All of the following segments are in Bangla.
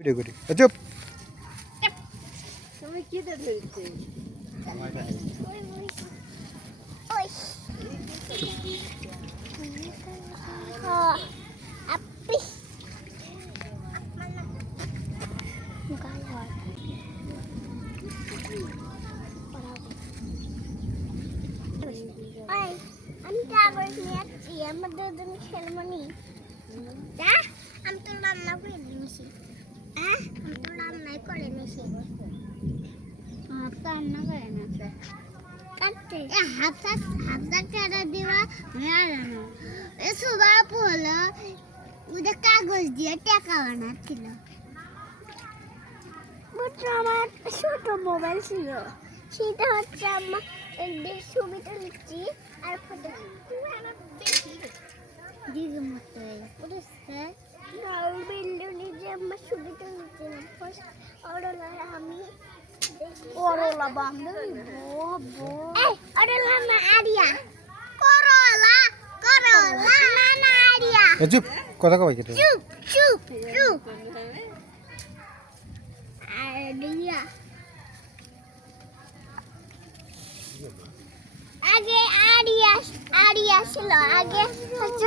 ভিডিও করি চুপ তুমি কি ধরেছে আমি কাগজ নিয়ে আসছি আমার দুজন খেলমনি আমি তো রান্না করে নিয়েছি আমি তো রান্নাই করে নিয়েছি রান্না করে না কাটতে হাফসা টাকা দেওয়া জানো এ সুবাপু হলো ওদের কাগজ দিয়ে টাকা বানাচ্ছিল আমার ছোট মোবাইল ছিল সেটা হচ্ছে আমার ছবিটা লিখছি আর ফটো দিদি মতো পরিষ্কার আমার ছবিটা লিখছিলাম ফার্স্ট অরলা আমি করলা বান্ধবী অরলা না আরিয়া করলা না না আরিয়া চুপ কথা কই কেটে চুপ চুপ চুপ আরিয়া আগে আরিয়া ছিল আগে হচ্ছে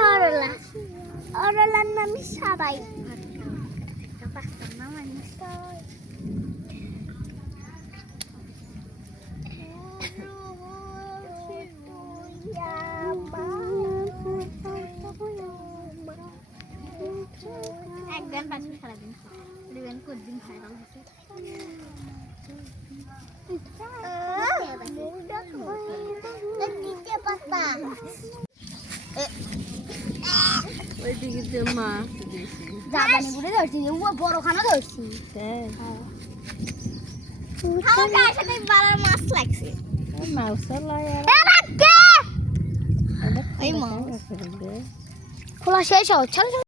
অরলার নাম সবাই একদিন পাঁচদিন সারাদিন দিন কদিন ভাইরাল হচ্ছে ওইদিকে মাছ দিয়েছি জাবানি বুড়ে ধরছি বড় খানা ধরছি আমার সাথে বালার মাছ লাগছে মাছ এই মাছ খোলা শেষ হচ্ছে